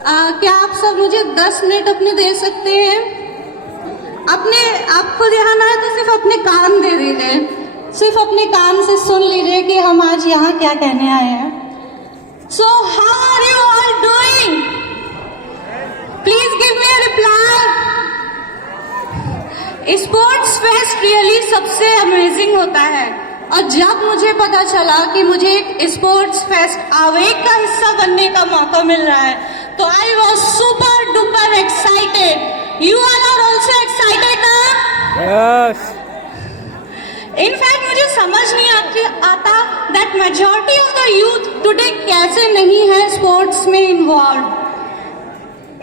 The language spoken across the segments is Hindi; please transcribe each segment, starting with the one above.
क्या आप सब मुझे 10 मिनट अपने दे सकते हैं? अपने आपको ध्यान आए तो सिर्फ अपने कान दे दीजिए, सिर्फ अपने कान से सुन लीजिए कि हम आज यहाँ क्या कहने आए हैं। So how are you all doing? Please give me a reply. Sports fest really सबसे अमेजिंग होता है, और जब मुझे पता चला कि मुझे एक स्पोर्ट्स फेस्ट आवेग का हिस्सा बनने का मौका मिल रहा है, तो I was super duper excited. You all are also excited ना? Yes. इनफैक्ट मुझे समझ नहीं आता that majority of the youth today कैसे नहीं है स्पोर्ट्स में इन्वॉल्व।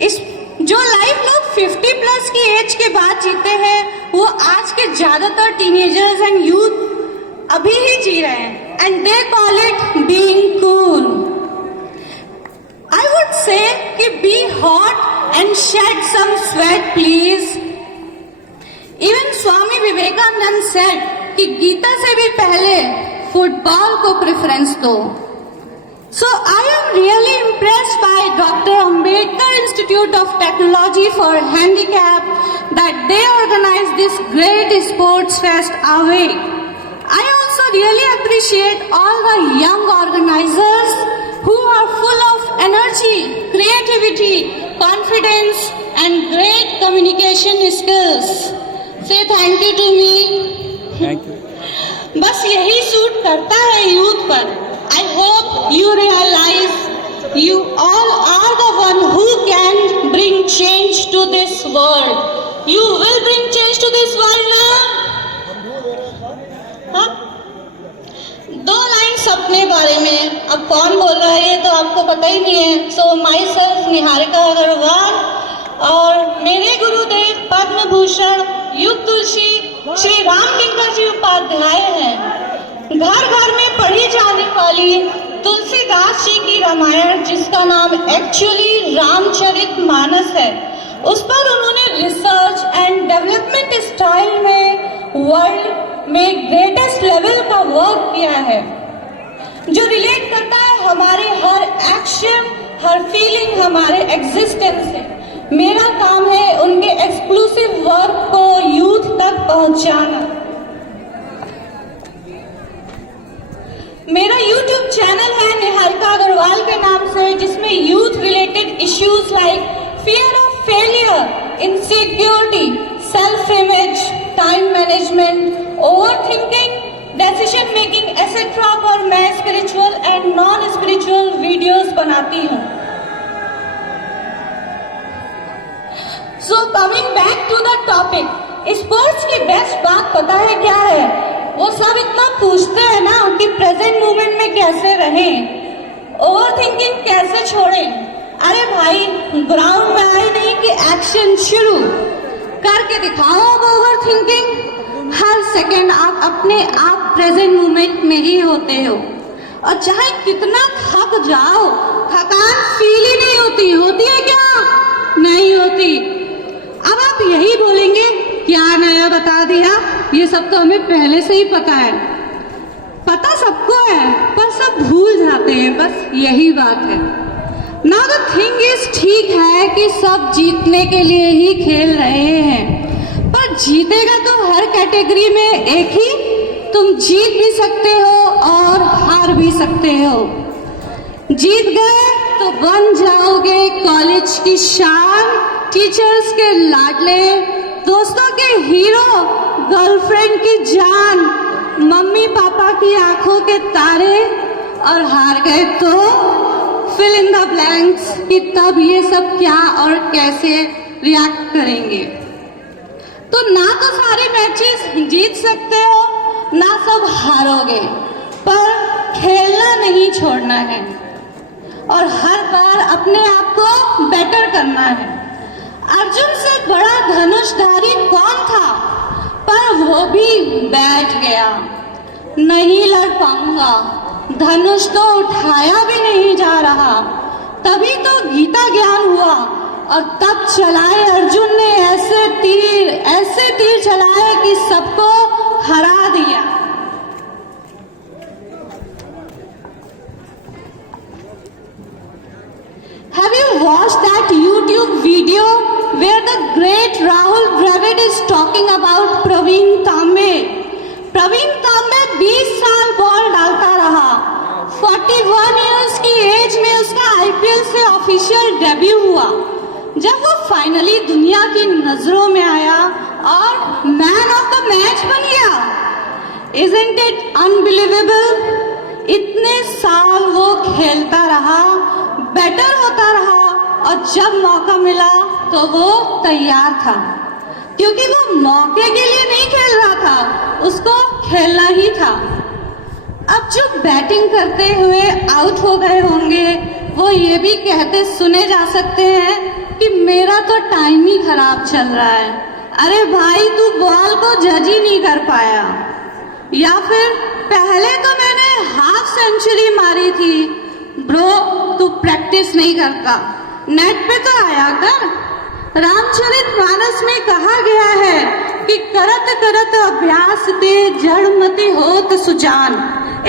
इस जो लाइफ लोग 50 प्लस की एज के बाद जीते हैं, वो आज के ज्यादातर टीनेजर्स एंड यूथ अभी ही जी रहे हैं, and they call it being cool. I would say कि be hot and shed some sweat please. Even Swami Vivekananda said कि गीता से भी पहले फुटबॉल को प्रेफरेंस दो। So I am really impressed by Dr. Ambedkar Institute of Technology for Handicap that they organize this great sports fest away. I also really appreciate all the young organizers who are full of energy, creativity, confidence and great communication skills. Say thank you to me. Thank you. बस यही सूट करता है यूथ पर। I hope you realize you all are the one who can bring change to this world. You will bring change to this world ना? हाँ? 2 लाइन्स अपने बारे में। अब कौन बोल रहा है ये तो आपको पता ही नहीं है। So myself निहारिका अग्रवाल और मेरे गुरुदेव पद्म भूषण युग तुलसी श्री राम किंकर जी उपाध्याय हैं। घर घर में पढ़ी जाने वाली तुलसीदास जी की रामायण, जिसका नाम एक्चुअली रामचरितमानस है, उस पर उन्होंने रिसर्च एंड डेवलपमेंट स्टाइल में वर्ल्ड में ग्रेटेस्ट लेवल का वर्क किया है, जो रिलेट करता है हमारे हर एक्शन, हर फीलिंग, हमारे एग्जिस्टेंस से। मेरा काम है उनके एक्सक्लूसिव वर्क को यूथ तक पहुंचाना। मेरा YouTube चैनल है निहारिका अग्रवाल के नाम से, जिसमें youth related issues like fear of failure, insecurity, self image, time management, over thinking, decision making etcetera पर मैं spiritual and non spiritual videos बनाती हूँ। So coming back to the topic, sports की बेस्ट बात पता है क्या है? वो सब इतना पूछते हैं ना कि प्रेजेंट मोमेंट में कैसे रहें, ओवर थिंकिंग कैसे छोड़ें। अरे भाई, ग्राउंड में आए नहीं कि एक्शन शुरू करके दिखाओ। अब ओवर थिंकिंग हर सेकंड आप अपने आप प्रेजेंट मोमेंट में ही होते हो, और चाहे कितना थक जाओ, थकान फील ही नहीं होती। होती है क्या? नहीं होती। अब आप यही बोलेंगे क्या नया बता दिया, ये सब तो हमें पहले से ही पता है। पता सबको है, पर सब भूल जाते हैं, बस यही बात है। नाउ द थिंग इज, ठीक है कि सब जीतने के लिए ही खेल रहे हैं, पर जीतेगा तो हर कैटेगरी में एक ही। तुम जीत भी सकते हो और हार भी सकते हो। जीत गए तो बन जाओगे कॉलेज की शान, टीचर्स के लाडले, दोस्तों के हीरो, गर्लफ्रेंड की जान, मम्मी पापा की आंखों के तारे। और हार गए तो फिल इन द ब्लैंक्स कि तब ये सब क्या और कैसे रिएक्ट करेंगे। तो ना तो सारे मैचेस जीत सकते हो, ना सब हारोगे, पर खेलना नहीं छोड़ना है और हर बार अपने आप को बेटर करना है। अर्जुन से बड़ा धनुषधारी कौन था, पर वो भी बैठ गया। नहीं लड़ पाऊंगा, धनुष तो उठाया भी नहीं जा रहा। तभी तो गीता ज्ञान हुआ, और तब चलाए अर्जुन ने ऐसे तीर चलाए कि सबको हरा दिया। Have you watched watched that YouTube video where the great Rahul Dravid is talking about Praveen Tambe. Praveen Tambe 20 साल बॉल डालता रहा, 41 इयर्स की एज में उसका आईपीएल से ऑफिशियल डेब्यू हुआ। जब वो फाइनली दुनिया की नजरों में आया और मैन ऑफ द मैच बन गया, Isn't it unbelievable? इतने साल वो खेलता रहा, बेटर होता रहा और जब मौका मिला तो वो तैयार था, क्योंकि वो मौके के लिए नहीं खेल रहा था, उसको खेलना ही था। अब जो बैटिंग करते हुए आउट हो गए होंगे वो ये भी कहते सुने जा सकते हैं कि मेरा तो टाइम ही खराब चल रहा है। अरे भाई, तू बॉल को जज ही नहीं कर पाया, या फिर पहले तो मैंने हाफ सेंचुरी मारी थी ब्रो, तू प्रैक्टिस नहीं करता, नेट पे तो आया कर। रामचरितमानस में कहा गया है कि करत करत अभ्यास ते जड़मति होत सुजान।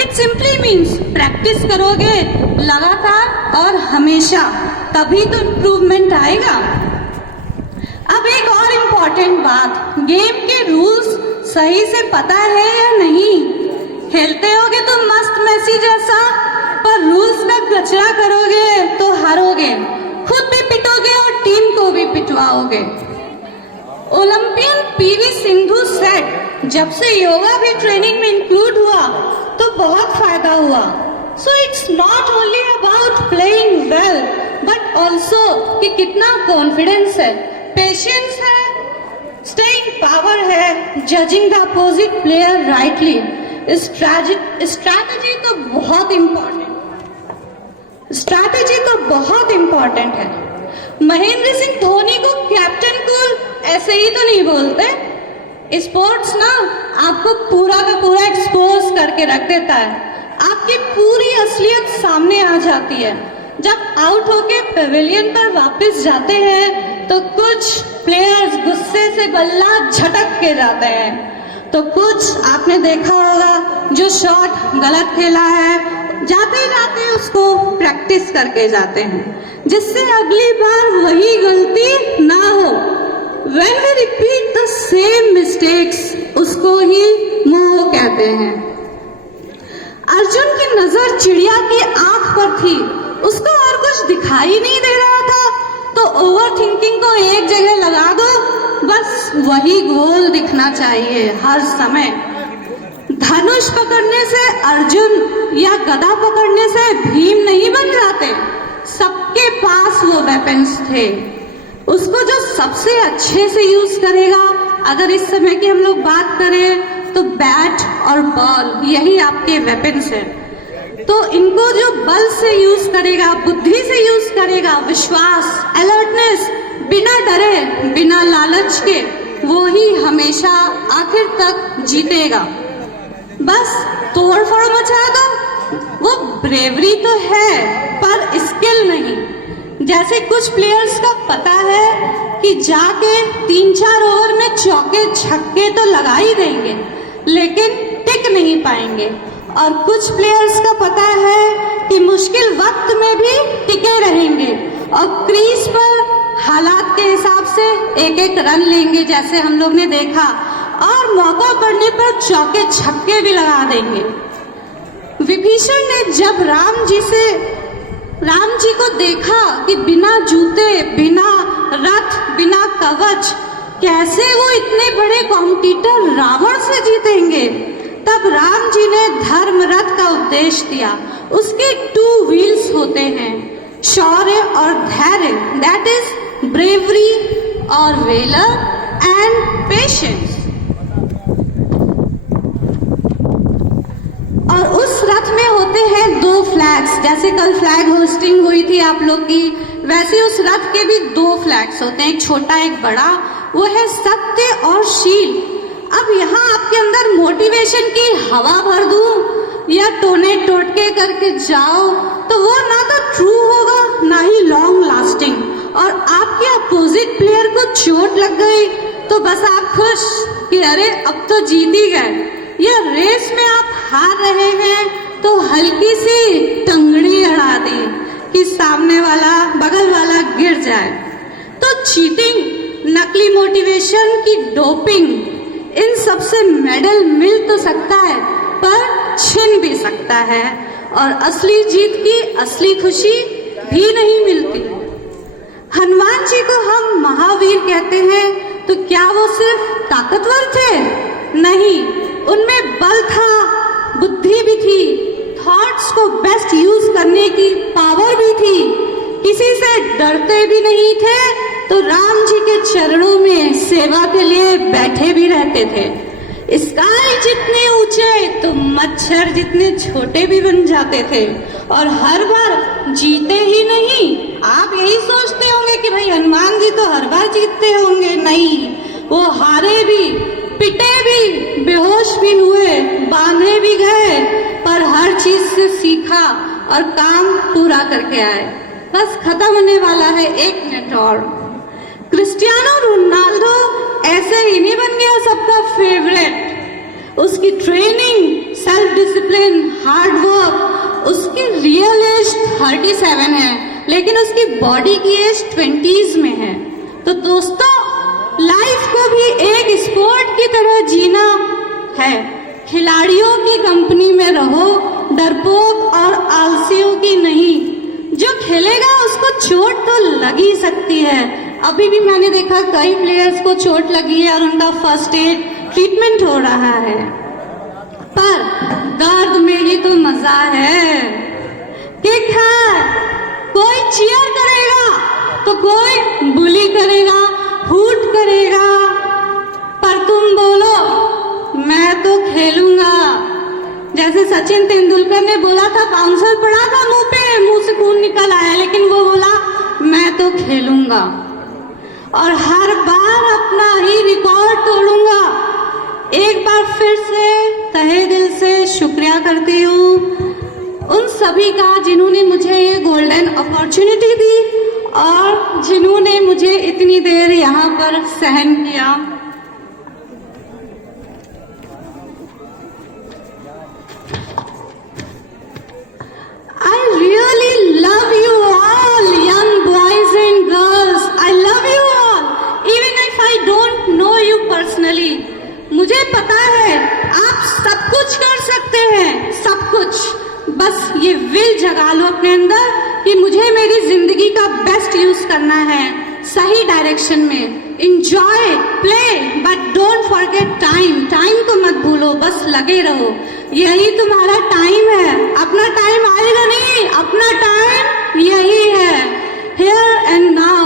इट सिंपली मीन्स प्रैक्टिस करोगे लगातार और हमेशा, तभी तो इम्प्रूवमेंट आएगा। अब एक और इम्पोर्टेंट बात, गेम के रूल्स सही से पता है या नहीं? खेलते होगे तो मस्त मैसी जैसा, पर रूल्स का कचरा करोगे तो हारोगे, खुद भी पिटोगे और टीम को भी पिटवाओगे। ओलंपियन पीवी सिंधु सेट, जब से योगा भी ट्रेनिंग में इंक्लूड हुआ तो बहुत फायदा हुआ। So it's not only about playing well but also कि कितना कॉन्फिडेंस है, पेशेंस है, स्टेइंग पावर है, judging the opposite player rightly. Strategy तो बहुत इम्पोर्टेंट है। महेंद्र सिंह धोनी को कैप्टन कूल ऐसे ही तो नहीं बोलते। स्पोर्ट्स ना आपको पूरा का पूरा एक्सपोज करके रख देता है, आपकी पूरी असलियत सामने आ जाती है। जब आउट होके पेविलियन पर वापस जाते हैं तो कुछ प्लेयर्स गुस्से से बल्ला झटक के जाते हैं, तो कुछ आपने देखा होगा जो शॉट गलत खेला है जाते जाते उसको प्रैक्टिस करके जाते हैं, जिससे अगली बार वही गलती ना हो। When we repeat the same mistakes, उसको ही मोह कहते हैं। अर्जुन की नजर चिड़िया की आंख पर थी, उसको और कुछ दिखाई नहीं दे रहा था, तो ओवर थिंकिंग को एक जगह लगा दो, बस वही गोल दिखना चाहिए हर समय। धनुष पकड़ने से अर्जुन या गदा पकड़ने से भीम नहीं बन जाते, सबके पास वो वेपन्स थे। उसको जो सबसे अच्छे से यूज करेगा, अगर इस समय की हम लोग बात करें तो बैट और बॉल, यही आपके वेपन्स है। तो इनको जो बल से यूज करेगा, बुद्धि से यूज करेगा, विश्वास, अलर्टनेस, बिना डरे बिना लालच के, वो ही हमेशा आखिर तक जीतेगा। बस तोड़ फोड़ मचा दो, वो ब्रेवरी तो है पर स्किल नहीं। जैसे कुछ प्लेयर्स का पता है कि जाके 3-4 ओवर में चौके छक्के तो लगा ही देंगे, लेकिन टिक नहीं पाएंगे। और कुछ प्लेयर्स का पता है कि मुश्किल वक्त में भी टिके रहेंगे और क्रीज पर हालात के हिसाब से एक एक रन लेंगे, जैसे हम लोग ने देखा, और मौका पड़ने पर चौके छक्के भी लगा देंगे। विभीषण ने जब राम जी को देखा कि बिना जूते, बिना रथ, बिना कवच कैसे वो इतने बड़े कॉम्पिटिटर रावण से जीतेंगे, तब राम जी ने धर्म रथ का उपदेश दिया। उसके 2 व्हील्स होते हैं, शौर्य और धैर्य, दैट इज ब्रेवरी और वेलर एंड पेशेंस। और उस रथ में होते हैं 2 फ्लैग्स, जैसे कल फ्लैग होस्टिंग हुई थी आप लोग की, वैसे उस रथ के भी 2 फ्लैग्स होते हैं, एक छोटा एक बड़ा, वो है सत्य और शील। अब यहाँ आपके अंदर मोटिवेशन की हवा भर दूं या टोने टोटके करके जाओ तो वो ना तो ट्रू होगा ना ही लॉन्ग लास्टिंग, और आपके अपोजिट प्लेयर को चोट लग गई तो बस आप खुश कि अरे अब तो जीत ही गए। या रेस में आप हार रहे हैं तो हल्की सी टंगड़ी अड़ा दी, कि सामने वाला बगल वाला गिर जाए। तो चीटिंग, नकली मोटिवेशन की डोपिंग, इन सब से मेडल मिल तो सकता है पर छिन भी सकता है, और असली जीत की असली खुशी भी नहीं मिलती। हनुमान जी को हम महावीर कहते हैं तो क्या वो सिर्फ ताकतवर थे? नहीं, उनमें बल था, बुद्धि भी थी, थॉट्स को बेस्ट यूज करने की पावर भी थी, किसी से डरते भी नहीं थे, तो राम जी के चरणों में सेवा के लिए बैठे भी रहते थे। स्काई जितने ऊंचे तो मच्छर जितने छोटे भी बन जाते थे, और हर बार जीते ही नहीं। आप यही सोचते होंगे कि भाई हनुमान जी तो हर बार जीतते होंगे, नहीं, वो हारे भी, पिटे भी, बेहोश भी हुए, बांधे भी गए, पर हर चीज से सीखा और काम पूरा करके आए। बस खत्म होने वाला है 1 मिनट और। क्रिस्टियानो रोनाल्डो ऐसे ही नहीं बन गया सबका फेवरेट। उसकी training, self discipline, hard work, उसकी रियल एज 37 है, लेकिन उसकी बॉडी की एज 20s में है। तो दोस्तों, लाइफ को भी एक स्पोर्ट की तरह जीना है। खिलाड़ियों की कंपनी में रहो, डरपोक और आलसियों की नहीं। जो खेलेगा उसको चोट तो लग ही सकती है। अभी भी मैंने देखा कई प्लेयर्स को चोट लगी है और उनका फर्स्ट एड ट्रीटमेंट हो रहा है, पर दर्द में ही तो मजा है। किक है, कोई चीयर करेगा तो कोई बुली करेगा, हूट करेगा, पर तुम बोलो मैं तो खेलूंगा। जैसे सचिन तेंदुलकर ने बोला था, बाउंसर पड़ा था मुंह पे, मुंह से खून निकल आया, लेकिन वो बोला मैं तो खेलूंगा और हर बार अपना ही रिकॉर्ड तोड़ूंगा। एक बार फिर से तहे दिल से शुक्रिया करती हूँ उन सभी का जिन्होंने मुझे ये गोल्डन अपॉर्चुनिटी दी और जिन्होंने मुझे इतनी देर यहाँ पर सहन किया। I really love you all, young boys and girls. I love you all, even if I don't know you personally. मुझे पता है आप सब कुछ कर सकते हैं, सब कुछ। बस ये विल जगा लो अपने अंदर कि मुझे मेरी जिंदगी का बेस्ट यूज करना है, सही डायरेक्शन में। Enjoy, play, but don't forget time. Time को मत भूलो, बस लगे रहो। यही तुम्हारा टाइम है, अपना टाइम आएगा नहीं, अपना टाइम यही है, here and now.